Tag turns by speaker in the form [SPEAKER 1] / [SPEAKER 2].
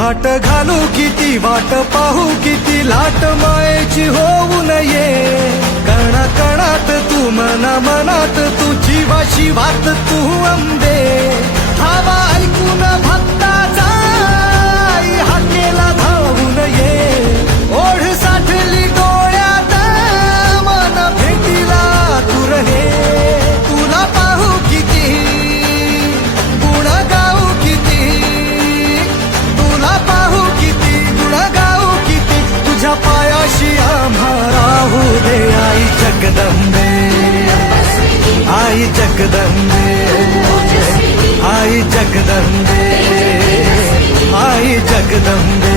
[SPEAKER 1] घाट घालू किती वाट पाहू किती लाट मायेची होऊ नये कणा कणात तू मना मनात तू जीवाशी वात तू अंबे हे मुझे आई जगदम्बे आई जगदम्बे